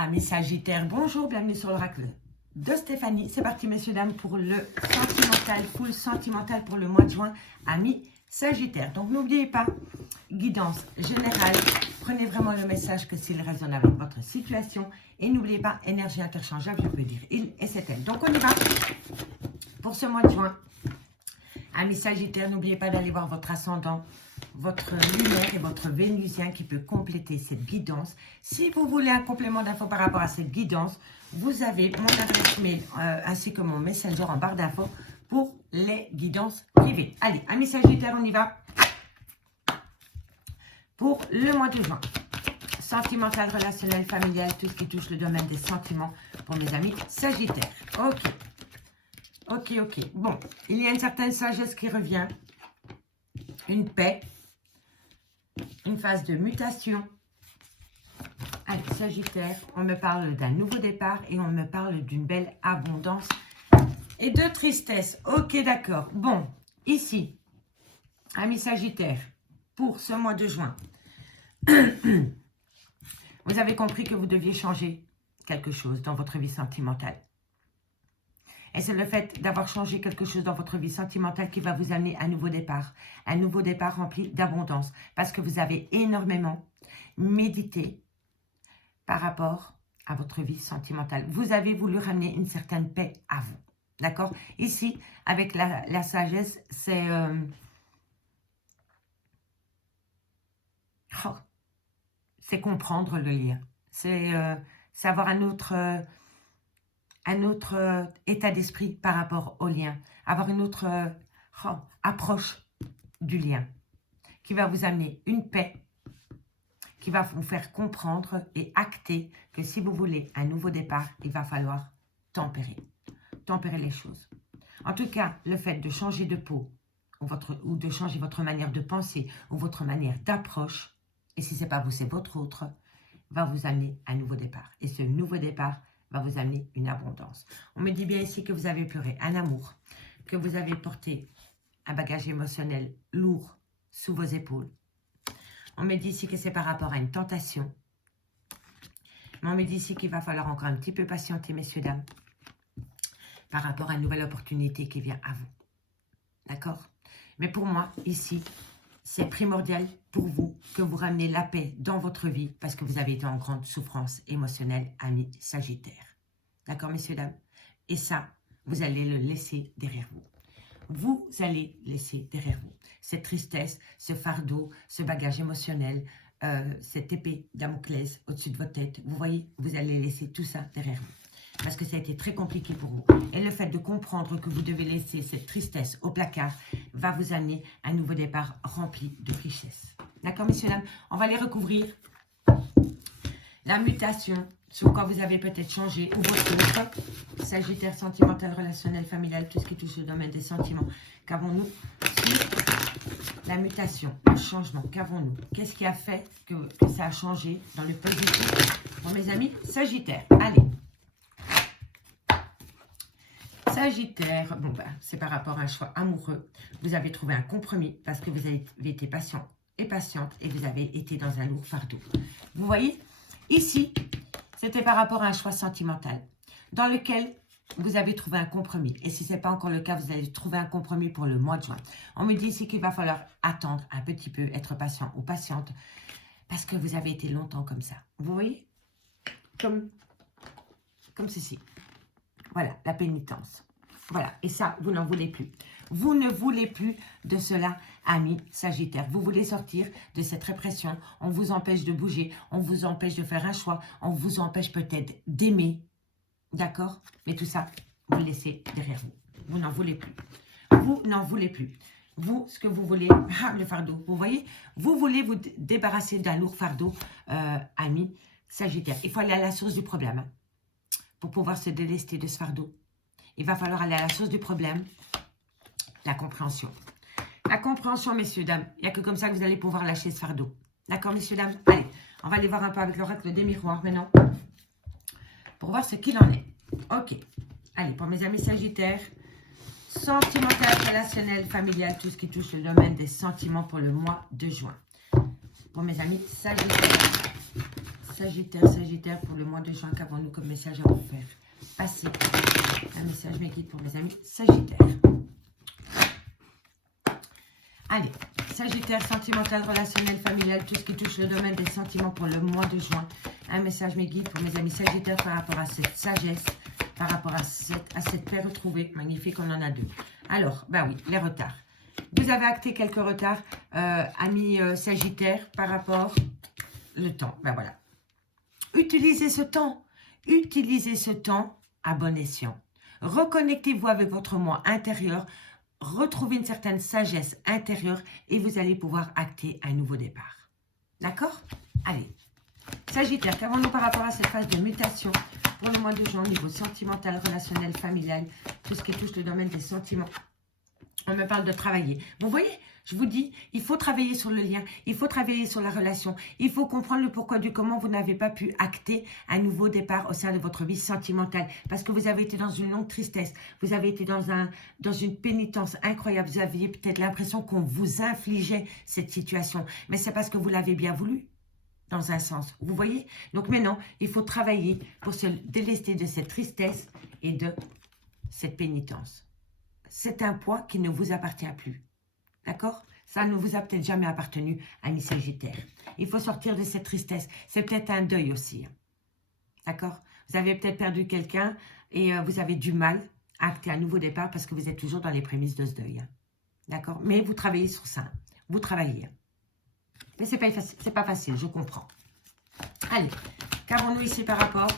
Amis Sagittaires, bonjour, bienvenue sur l'oracle de Stéphanie. C'est parti, messieurs, dames, pour le sentimental, full sentimental pour le mois de juin, amis Sagittaires. Donc, n'oubliez pas, guidance générale, prenez vraiment le message que s'il résonne avec votre situation. Et n'oubliez pas, énergie interchangeable, je peux dire il et c'est elle. Donc, on y va pour ce mois de juin. Amis Sagittaires, n'oubliez pas d'aller voir votre ascendant, votre lunaire et votre vénusien qui peut compléter cette guidance. Si vous voulez un complément d'infos par rapport à cette guidance, vous avez mon adresse mail ainsi que mon messenger en barre d'infos pour les guidances privées. Allez, amis Sagittaires, on y va pour le mois de juin. Sentimental, relationnel, familial, tout ce qui touche le domaine des sentiments pour mes amis Sagittaires. Ok. Bon, il y a une certaine sagesse qui revient, une paix, une phase de mutation. Allez, Sagittaire, on me parle d'un nouveau départ et on me parle d'une belle abondance et de tristesse. Ok, d'accord. Bon, ici, amis Sagittaire, pour ce mois de juin, vous avez compris que vous deviez changer quelque chose dans votre vie sentimentale. Et c'est le fait d'avoir changé quelque chose dans votre vie sentimentale qui va vous amener à un nouveau départ rempli d'abondance. Parce que vous avez énormément médité par rapport à votre vie sentimentale. Vous avez voulu ramener une certaine paix à vous. D'accord? Ici, avec la sagesse, c'est... c'est comprendre le lien. C'est avoir un autre état d'esprit par rapport au lien, avoir une autre approche du lien qui va vous amener une paix, qui va vous faire comprendre et acter que si vous voulez un nouveau départ, il va falloir tempérer les choses. En tout cas, le fait de changer de peau ou de changer votre manière de penser ou votre manière d'approche, et si ce n'est pas vous, c'est votre autre, va vous amener un nouveau départ. Et ce nouveau départ va vous amener une abondance. On me dit bien ici que vous avez pleuré un amour, que vous avez porté un bagage émotionnel lourd sous vos épaules. On me dit ici que c'est par rapport à une tentation. Mais on me dit ici qu'il va falloir encore un petit peu patienter, messieurs, dames, par rapport à une nouvelle opportunité qui vient à vous. D'accord? Mais pour moi, ici, c'est primordial pour vous que vous ramenez la paix dans votre vie parce que vous avez été en grande souffrance émotionnelle, amis Sagittaires. D'accord, messieurs, dames? Et ça, vous allez le laisser derrière vous. Vous allez laisser derrière vous cette tristesse, ce fardeau, ce bagage émotionnel, cette épée Damoclès au-dessus de votre tête. Vous voyez, vous allez laisser tout ça derrière vous. Parce que ça a été très compliqué pour vous. Et le fait de comprendre que vous devez laisser cette tristesse au placard va vous amener un nouveau départ rempli de richesse. D'accord, messieurs, dames? On va les recouvrir. La mutation, sur quoi vous avez peut-être changé, ou votre autre, Sagittaire, sentimental, relationnel, familial, tout ce qui touche au domaine des sentiments. Qu'avons-nous sur la mutation, le changement? Qu'avons-nous? Qu'est-ce qui a fait que ça a changé dans le positif pour mes amis Sagittaires? Allez. Sagittaire, bon ben, c'est par rapport à un choix amoureux. Vous avez trouvé un compromis parce que vous avez été patient et patiente et vous avez été dans un lourd fardeau. Vous voyez, ici, c'était par rapport à un choix sentimental dans lequel vous avez trouvé un compromis. Et si ce n'est pas encore le cas, vous allez trouver un compromis pour le mois de juin. On me dit ici qu'il va falloir attendre un petit peu, être patient ou patiente parce que vous avez été longtemps comme ça. Vous voyez, comme ceci. Voilà, la pénitence. Voilà, et ça, vous n'en voulez plus. Vous ne voulez plus de cela, amis Sagittaires. Vous voulez sortir de cette répression. On vous empêche de bouger, on vous empêche de faire un choix, on vous empêche peut-être d'aimer. D'accord? Mais tout ça, vous le laissez derrière vous. Vous n'en voulez plus. Vous n'en voulez plus. Vous, ce que vous voulez, le fardeau, vous voyez? Vous voulez vous débarrasser d'un lourd fardeau, amis Sagittaires. Il faut aller à la source du problème. Pour pouvoir se délester de ce fardeau, il va falloir aller à la source du problème, la compréhension. La compréhension, messieurs, dames, il n'y a que comme ça que vous allez pouvoir lâcher ce fardeau. D'accord, messieurs, dames? Allez, on va aller voir un peu avec l'oracle des miroirs maintenant, pour voir ce qu'il en est. Ok, allez, pour mes amis Sagittaires, sentimental, relationnel, familial, tout ce qui touche le domaine des sentiments pour le mois de juin. Pour mes amis Sagittaires, Sagittaire, Sagittaire, pour le mois de juin, qu'avons-nous comme message à vous faire passer? Un message mes guides pour mes amis Sagittaire. Allez, Sagittaire, sentimental, relationnel, familial, tout ce qui touche le domaine des sentiments pour le mois de juin. Un message mes guides pour mes amis Sagittaire par rapport à cette sagesse, par rapport à cette paix retrouvée. Magnifique, on en a deux. Alors, ben oui, les retards. Vous avez acté quelques retards, amis Sagittaire, par rapport au temps. Ben voilà. Utilisez ce temps. Utilisez ce temps à bon escient. Reconnectez-vous avec votre moi intérieur. Retrouvez une certaine sagesse intérieure et vous allez pouvoir acter un nouveau départ. D'accord? Allez. Sagittaire, qu'avons-nous par rapport à cette phase de mutation pour le mois de juin au niveau sentimental, relationnel, familial, tout ce qui touche le domaine des sentiments? On me parle de travailler. Vous voyez, je vous dis, il faut travailler sur le lien, il faut travailler sur la relation, il faut comprendre le pourquoi du comment vous n'avez pas pu acter un nouveau départ au sein de votre vie sentimentale. Parce que vous avez été dans une longue tristesse, vous avez été dans une pénitence incroyable, vous aviez peut-être l'impression qu'on vous infligeait cette situation. Mais c'est parce que vous l'avez bien voulu, dans un sens. Vous voyez? Donc maintenant, il faut travailler pour se délester de cette tristesse et de cette pénitence. C'est un poids qui ne vous appartient plus. D'accord? Ça ne vous a peut-être jamais appartenu, amis Sagittaire. Il faut sortir de cette tristesse. C'est peut-être un deuil aussi. D'accord? Vous avez peut-être perdu quelqu'un et vous avez du mal à acter un nouveau départ parce que vous êtes toujours dans les prémices de ce deuil. D'accord? Mais vous travaillez sur ça. Vous travaillez. Mais ce n'est pas facile, je comprends. Allez, qu'avons-nous ici par rapport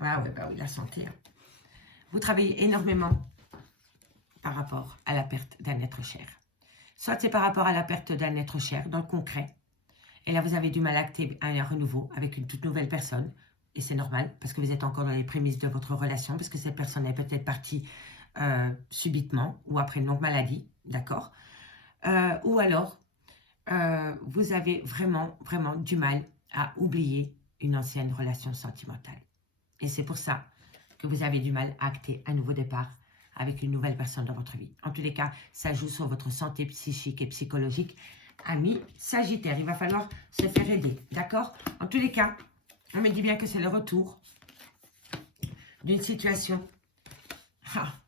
ah ouais, bah oui, la santé. Vous travaillez énormément par rapport à la perte d'un être cher. Soit c'est par rapport à la perte d'un être cher, dans le concret. Et là, vous avez du mal à acter un renouveau avec une toute nouvelle personne. Et c'est normal, parce que vous êtes encore dans les prémices de votre relation, parce que cette personne est peut-être partie subitement ou après une longue maladie, d'accord? Ou alors, vous avez vraiment, vraiment du mal à oublier une ancienne relation sentimentale. Et c'est pour ça que vous avez du mal à acter un nouveau départ avec une nouvelle personne dans votre vie. En tous les cas, ça joue sur votre santé psychique et psychologique. Amis Sagittaire, il va falloir se faire aider, d'accord? En tous les cas, on me dit bien que c'est le retour d'une situation,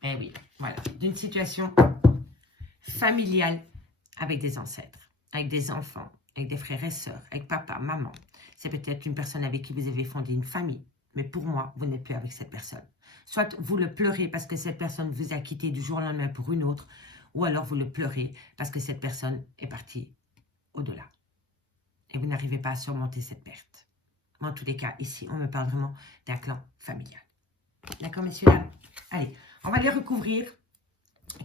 eh oui, voilà, d'une situation familiale avec des ancêtres, avec des enfants, avec des frères et sœurs, avec papa, maman. C'est peut-être une personne avec qui vous avez fondé une famille, mais pour moi, vous n'êtes plus avec cette personne. Soit vous le pleurez parce que cette personne vous a quitté du jour au lendemain pour une autre, ou alors vous le pleurez parce que cette personne est partie au-delà. Et vous n'arrivez pas à surmonter cette perte. Mais en tous les cas, ici, on me parle vraiment d'un clan familial. D'accord, messieurs, dames? Allez, on va les recouvrir.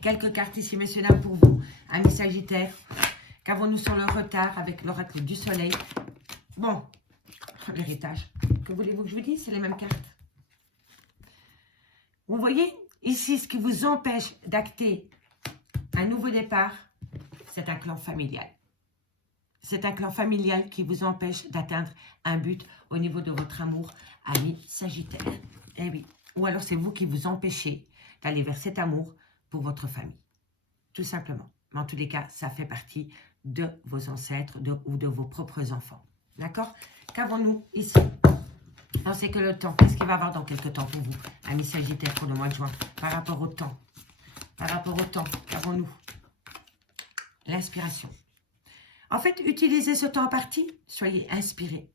Quelques cartes ici, messieurs, dames, pour vous. Amis Sagittaire, qu'avons-nous sur le retard avec l'oracle du soleil? Bon, l'héritage. Que voulez-vous que je vous dise? C'est les mêmes cartes. Vous voyez, ici, ce qui vous empêche d'acter un nouveau départ, c'est un clan familial. C'est un clan familial qui vous empêche d'atteindre un but au niveau de votre amour, ami Sagittaire. Eh oui. Ou alors c'est vous qui vous empêchez d'aller vers cet amour pour votre famille. Tout simplement. Mais en tous les cas, ça fait partie de vos ancêtres ou de vos propres enfants. D'accord? Qu'avons-nous ici? On sait que le temps, qu'est-ce qu'il va y avoir dans quelques temps pour vous, amis Sagittaire, pour le mois de juin? Par rapport au temps. Par rapport au temps, qu'avons-nous? L'inspiration. En fait, utilisez ce temps à partie, soyez inspirés.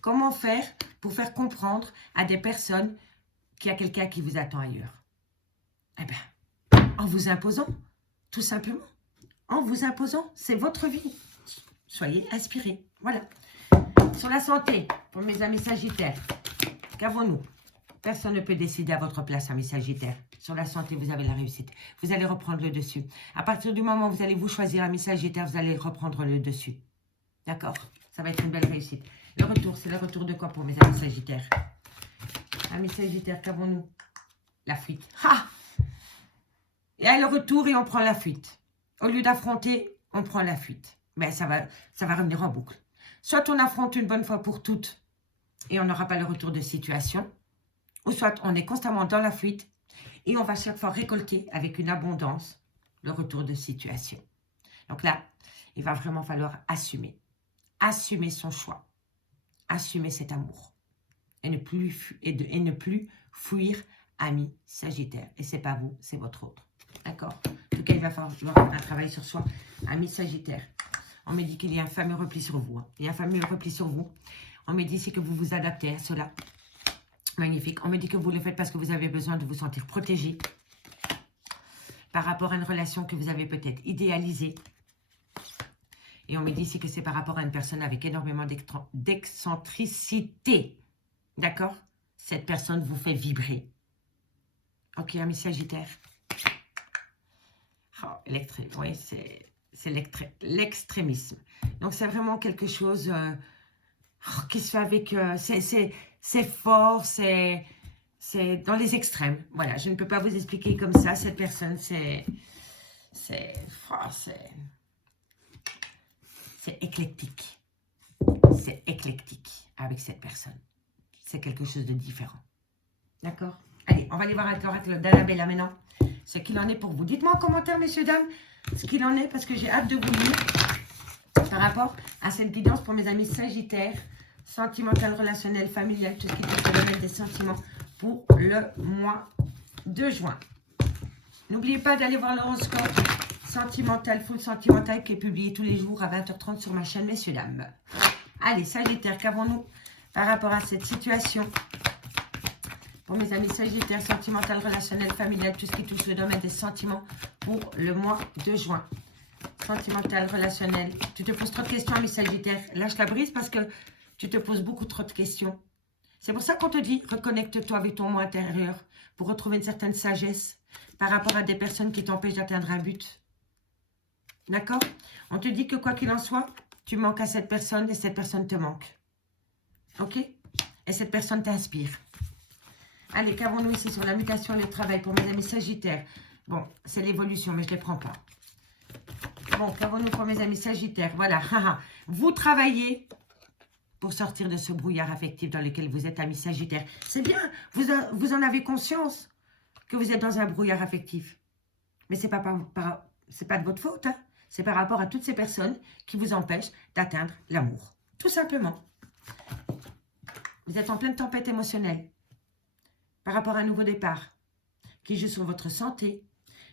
Comment faire pour faire comprendre à des personnes qu'il y a quelqu'un qui vous attend ailleurs? Eh bien, en vous imposant, tout simplement. En vous imposant, c'est votre vie. Soyez inspirés. Voilà. Sur la santé, pour mes amis Sagittaires, qu'avons-nous? Personne ne peut décider à votre place, amis Sagittaires. Sur la santé, vous avez la réussite. Vous allez reprendre le dessus. À partir du moment où vous allez vous choisir, amis Sagittaires, vous allez reprendre le dessus. D'accord? Ça va être une belle réussite. Le retour, c'est le retour de quoi pour mes amis Sagittaires? Amis Sagittaires, qu'avons-nous? La fuite. Ah! Et à le retour, et on prend la fuite. Au lieu d'affronter, on prend la fuite. Mais ça va revenir en boucle. Soit on affronte une bonne fois pour toutes et on n'aura pas le retour de situation, ou soit on est constamment dans la fuite et on va chaque fois récolter avec une abondance le retour de situation. Donc là, il va vraiment falloir assumer. Assumer son choix. assumer cet amour. Et ne plus fuir, ami Sagittaire. Et c'est pas vous, c'est votre autre. D'accord? En tout cas, il va falloir faire un travail sur soi, ami Sagittaire. On me dit qu'il y a un fameux repli sur vous. Hein. Il y a un fameux repli sur vous. On me dit ici que vous vous adaptez à cela. Magnifique. On me dit que vous le faites parce que vous avez besoin de vous sentir protégé par rapport à une relation que vous avez peut-être idéalisée. Et on me dit ici que c'est par rapport à une personne avec énormément d'excentricité. D'accord? Cette personne vous fait vibrer. Ok, ami Sagittaire. Oh, oui, c'est l'extrémisme. Donc, c'est vraiment quelque chose qui se fait avec... c'est fort, c'est dans les extrêmes. Voilà, je ne peux pas vous expliquer comme ça. Cette personne, c'est éclectique. C'est éclectique avec cette personne. C'est quelque chose de différent. D'accord? Allez, on va aller voir avec l'oracle d'Annabella maintenant. Ce qu'il en est pour vous. Dites-moi en commentaire, messieurs, dames, ce qu'il en est, parce que j'ai hâte de vous lire par rapport à cette guidance pour mes amis Sagittaires, sentimental, relationnel, familial, tout ce qui est le domaine des sentiments pour le mois de juin. N'oubliez pas d'aller voir l'horoscope sentimental, full sentimental, qui est publié tous les jours à 20h30 sur ma chaîne, messieurs, dames. Allez, Sagittaire, qu'avons-nous par rapport à cette situation pour mes amis Sagittaires, sentimental, relationnel, familial, tout ce qui touche le domaine des sentiments pour le mois de juin. Sentimental, relationnel. Tu te poses trop de questions, mes Sagittaires. Lâche la brise parce que tu te poses beaucoup trop de questions. C'est pour ça qu'on te dit, reconnecte-toi avec ton moi intérieur pour retrouver une certaine sagesse par rapport à des personnes qui t'empêchent d'atteindre un but. D'accord? On te dit que quoi qu'il en soit, tu manques à cette personne et cette personne te manque. Ok? Et cette personne t'inspire. Allez, qu'avons-nous ici sur la mutation et le travail pour mes amis Sagittaires? Bon, c'est l'évolution, mais je ne les prends pas. Bon, qu'avons-nous pour mes amis Sagittaires? Voilà, vous travaillez pour sortir de ce brouillard affectif dans lequel vous êtes, amis Sagittaires. C'est bien, vous en avez conscience que vous êtes dans un brouillard affectif. Mais ce n'est pas de votre faute, hein. C'est par rapport à toutes ces personnes qui vous empêchent d'atteindre l'amour. Tout simplement. Vous êtes en pleine tempête émotionnelle par rapport à un nouveau départ qui joue sur votre santé.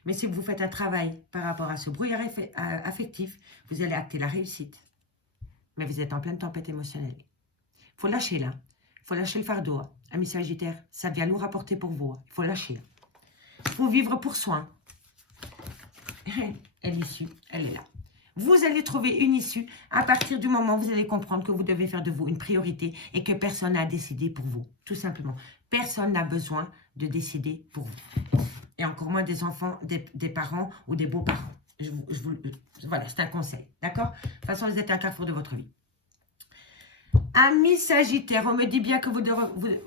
Mais si vous faites un travail par rapport à ce brouillard affectif, vous allez acter la réussite. Mais vous êtes en pleine tempête émotionnelle. Il faut lâcher là. Il faut lâcher le fardeau. Hein. Amis Sagittaires, ça devient lourd à porter pour vous. Il faut lâcher. Il faut vivre pour soi. Et l'issue, elle est là. Vous allez trouver une issue à partir du moment où vous allez comprendre que vous devez faire de vous une priorité et que personne n'a décidé pour vous. Tout simplement. Personne n'a besoin de décider pour vous. Et encore moins des enfants, des parents ou des beaux-parents. Voilà, c'est un conseil. D'accord? De toute façon, vous êtes à un carrefour de votre vie. Amis Sagittaire, on me dit bien que vous devez...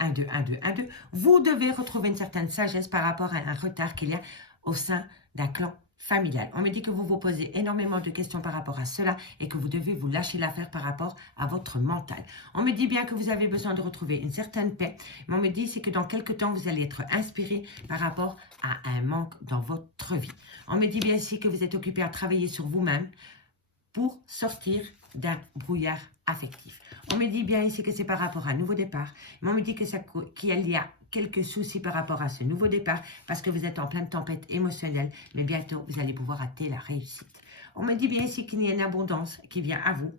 1, 2, 1, 2, 1, 2. Vous devez retrouver une certaine sagesse par rapport à un retard qu'il y a au sein d'un clan familial. On me dit que vous vous posez énormément de questions par rapport à cela et que vous devez vous lâcher l'affaire par rapport à votre mental. On me dit bien que vous avez besoin de retrouver une certaine paix, mais on me dit c'est que dans quelques temps, vous allez être inspiré par rapport à un manque dans votre vie. On me dit bien ici que vous êtes occupé à travailler sur vous-même pour sortir d'un brouillard affectif. On me dit bien ici que c'est par rapport à un nouveau départ, mais on me dit qu'il y a quelques soucis par rapport à ce nouveau départ parce que vous êtes en pleine tempête émotionnelle, mais bientôt vous allez pouvoir atteindre la réussite. On me dit bien ici qu'il y a une abondance qui vient à vous.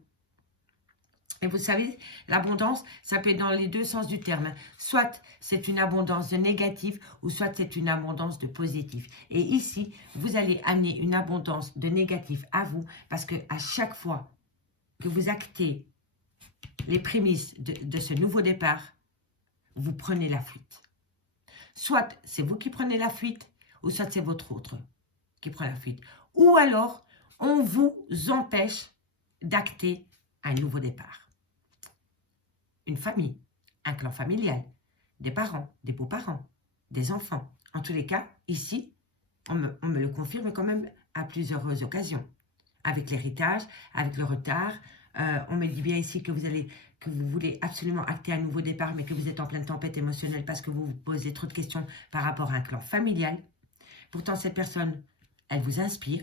Et vous savez, l'abondance, ça peut être dans les deux sens du terme. Soit c'est une abondance de négatif ou soit c'est une abondance de positif. Et ici, vous allez amener une abondance de négatif à vous parce que à chaque fois que vous actez les prémices de ce nouveau départ, vous prenez la fuite. Soit c'est vous qui prenez la fuite, ou soit c'est votre autre qui prend la fuite. Ou alors, on vous empêche d'acter un nouveau départ. Une famille, un clan familial, des parents, des beaux-parents, des enfants. En tous les cas, ici, on me le confirme quand même à plusieurs occasions. Avec l'héritage, avec le retard, on me dit bien ici que vous voulez absolument acter un nouveau départ, mais que vous êtes en pleine tempête émotionnelle parce que vous vous posez trop de questions par rapport à un clan familial. Pourtant, cette personne, elle vous inspire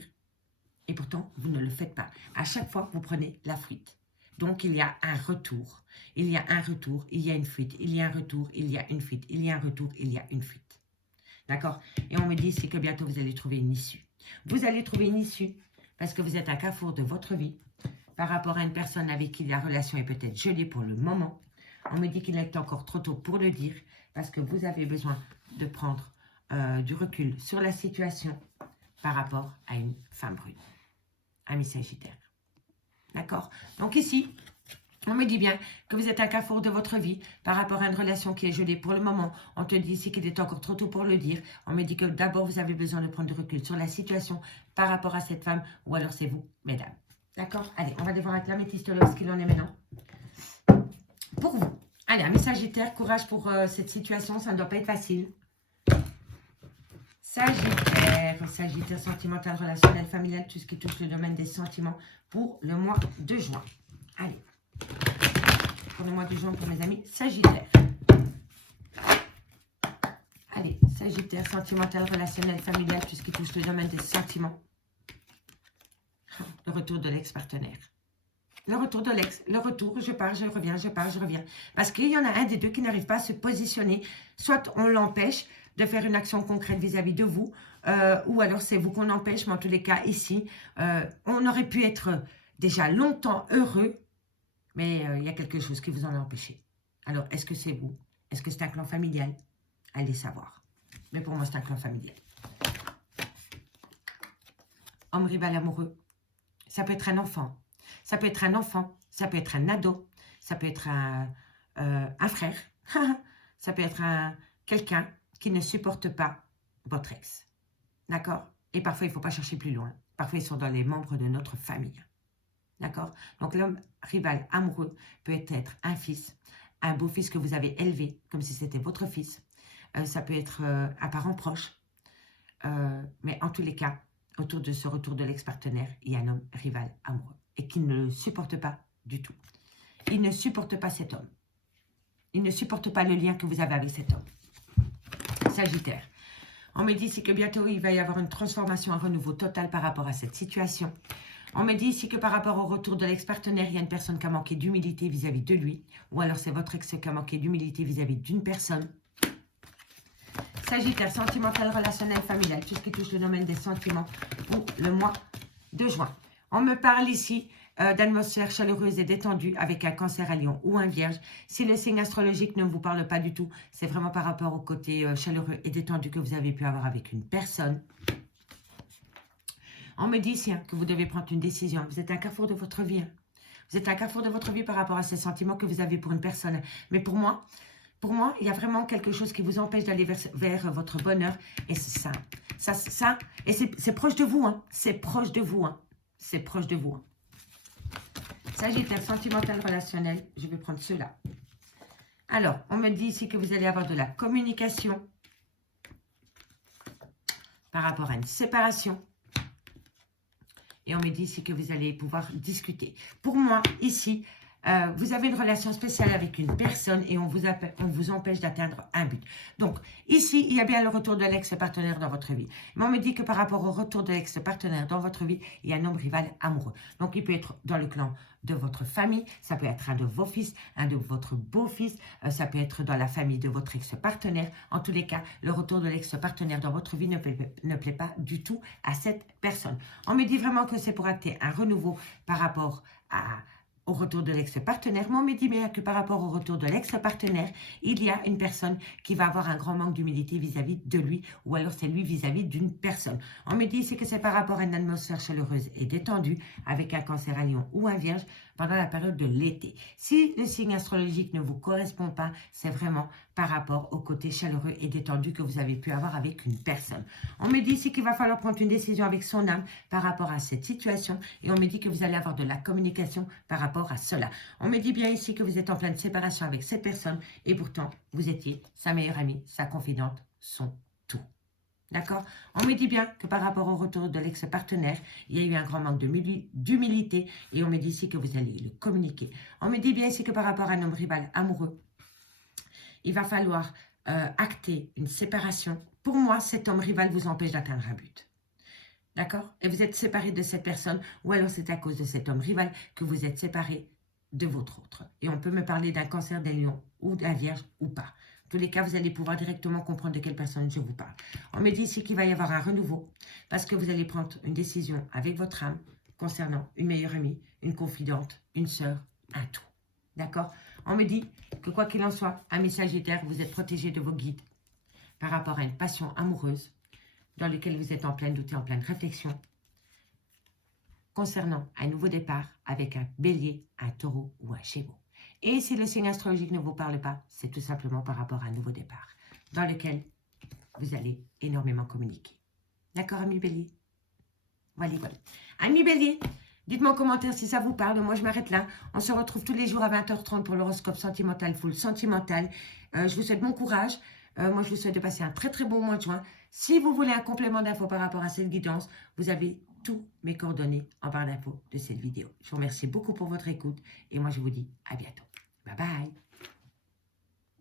et pourtant, vous ne le faites pas. À chaque fois, vous prenez la fuite. Donc, il y a un retour. Il y a un retour, il y a une fuite. Il y a un retour, il y a une fuite. Il y a un retour, il y a une fuite. D'accord? Et on me dit ici que bientôt, vous allez trouver une issue. Vous allez trouver une issue parce que vous êtes à carrefour de votre vie par rapport à une personne avec qui la relation est peut-être gelée pour le moment. On me dit qu'il est encore trop tôt pour le dire parce que vous avez besoin de prendre du recul sur la situation par rapport à une femme brune, ami Sagittaire. D'accord? Donc ici, on me dit bien que vous êtes à carrefour de votre vie par rapport à une relation qui est gelée pour le moment. On te dit ici qu'il est encore trop tôt pour le dire. On me dit que d'abord, vous avez besoin de prendre du recul sur la situation par rapport à cette femme ou alors c'est vous, mesdames. D'accord? Allez, on va aller voir avec l'améthystologue ce qu'il en est maintenant. Pour vous. Allez, ami Sagittaire, courage pour cette situation, ça ne doit pas être facile. Sagittaire sentimental, relationnel, familial, tout ce qui touche le domaine des sentiments pour le mois de juin. Allez, pour le mois de juin pour mes amis Sagittaire. Allez, Sagittaire sentimental, relationnel, familial, tout ce qui touche le domaine des sentiments. Le retour de l'ex-partenaire. Le retour de l'ex, le retour, je pars, je reviens, je pars, je reviens. Parce qu'il y en a un des deux qui n'arrive pas à se positionner. Soit on l'empêche de faire une action concrète vis-à-vis de vous, ou alors c'est vous qu'on empêche, mais en tous les cas, ici, on aurait pu être déjà longtemps heureux, mais il y a quelque chose qui vous en a empêché. Alors, est-ce que c'est vous? Est-ce que c'est un clan familial? Allez savoir. Mais pour moi, c'est un clan familial. Homme rival amoureux, ça peut être un enfant. Ça peut être un enfant, ça peut être un ado, ça peut être un frère, ça peut être quelqu'un qui ne supporte pas votre ex. D'accord? Et parfois, il ne faut pas chercher plus loin. Parfois, ils sont dans les membres de notre famille. D'accord? Donc, l'homme rival amoureux peut être un fils, un beau-fils que vous avez élevé, comme si c'était votre fils. Ça peut être un parent proche. Mais en tous les cas, autour de ce retour de l'ex-partenaire, il y a un homme rival amoureux. Et qui ne le supporte pas du tout. Il ne supporte pas cet homme. Il ne supporte pas le lien que vous avez avec cet homme. Sagittaire. On me dit ici que bientôt, il va y avoir une transformation, un renouveau total par rapport à cette situation. On me dit ici que par rapport au retour de l'ex-partenaire, il y a une personne qui a manqué d'humilité vis-à-vis de lui. Ou alors c'est votre ex qui a manqué d'humilité vis-à-vis d'une personne. Sagittaire, sentimental, relationnel, familial. Tout ce qui touche le domaine des sentiments pour le mois de juin. On me parle ici d'atmosphère chaleureuse et détendue avec un cancer à lion ou un vierge. Si le signe astrologique ne vous parle pas du tout, c'est vraiment par rapport au côté chaleureux et détendu que vous avez pu avoir avec une personne. On me dit ici que vous devez prendre une décision. Vous êtes à un carrefour de votre vie. Vous êtes à un carrefour de votre vie par rapport à ces sentiments que vous avez pour une personne. Mais pour moi, il y a vraiment quelque chose qui vous empêche d'aller vers votre bonheur. Et c'est ça. Et c'est proche de vous. Hein. C'est proche de vous. Hein. C'est proche de vous. Sagittaire, sentimental, relationnel. Je vais prendre ceux-là. Alors, on me dit ici que vous allez avoir de la communication par rapport à une séparation. Et on me dit ici que vous allez pouvoir discuter. Pour moi, ici, vous avez une relation spéciale avec une personne et on vous empêche d'atteindre un but. Donc, ici, il y a bien le retour de l'ex-partenaire dans votre vie. Mais on me dit que par rapport au retour de l'ex-partenaire dans votre vie, il y a un homme rival amoureux. Donc, il peut être dans le clan de votre famille, ça peut être un de vos fils, un de votre beau-fils, ça peut être dans la famille de votre ex-partenaire. En tous les cas, le retour de l'ex-partenaire dans votre vie ne plaît pas du tout à cette personne. On me dit vraiment que c'est pour acter un renouveau par rapport au retour de l'ex-partenaire. Mais on me dit bien que par rapport au retour de l'ex-partenaire, il y a une personne qui va avoir un grand manque d'humilité vis-à-vis de lui, ou alors c'est lui vis-à-vis d'une personne. On me dit ici que c'est par rapport à une atmosphère chaleureuse et détendue, avec un cancer à lion ou un vierge, pendant la période de l'été. Si le signe astrologique ne vous correspond pas, c'est vraiment par rapport au côté chaleureux et détendu que vous avez pu avoir avec une personne. On me dit ici qu'il va falloir prendre une décision avec son âme par rapport à cette situation, et on me dit que vous allez avoir de la communication par rapport à cela. On me dit bien ici que vous êtes en pleine séparation avec cette personne, et pourtant, vous étiez sa meilleure amie, sa confidente, son tout. D'accord? On me dit bien que par rapport au retour de l'ex-partenaire, il y a eu un grand manque d'humilité, et on me dit ici que vous allez le communiquer. On me dit bien ici que par rapport à un homme rival amoureux, il va falloir acter une séparation. Pour moi, cet homme rival vous empêche d'atteindre un but. D'accord? Et vous êtes séparé de cette personne, ou alors c'est à cause de cet homme rival que vous êtes séparé de votre autre. Et on peut me parler d'un cancer, d'un lion ou d'un vierge ou pas. En tous les cas, vous allez pouvoir directement comprendre de quelle personne je vous parle. On me dit ici qu'il va y avoir un renouveau parce que vous allez prendre une décision avec votre âme concernant une meilleure amie, une confidente, une sœur, un tout. D'accord? On me dit que quoi qu'il en soit, un message Sagittaire, vous êtes protégé de vos guides par rapport à une passion amoureuse dans laquelle vous êtes en pleine doute et en pleine réflexion concernant un nouveau départ avec un bélier, un taureau ou un gémeaux. Et si le signe astrologique ne vous parle pas, c'est tout simplement par rapport à un nouveau départ dans lequel vous allez énormément communiquer. D'accord, ami bélier? Voilà, voilà. Ami bélier, dites-moi en commentaire si ça vous parle. Moi, je m'arrête là. On se retrouve tous les jours à 20h30 pour l'horoscope sentimental, full sentimental. Je vous souhaite bon courage. Moi, je vous souhaite de passer un très très bon mois de juin. Si vous voulez un complément d'infos par rapport à cette guidance, vous avez tous mes coordonnées en barre d'infos de cette vidéo. Je vous remercie beaucoup pour votre écoute et moi, je vous dis à bientôt. Bye bye.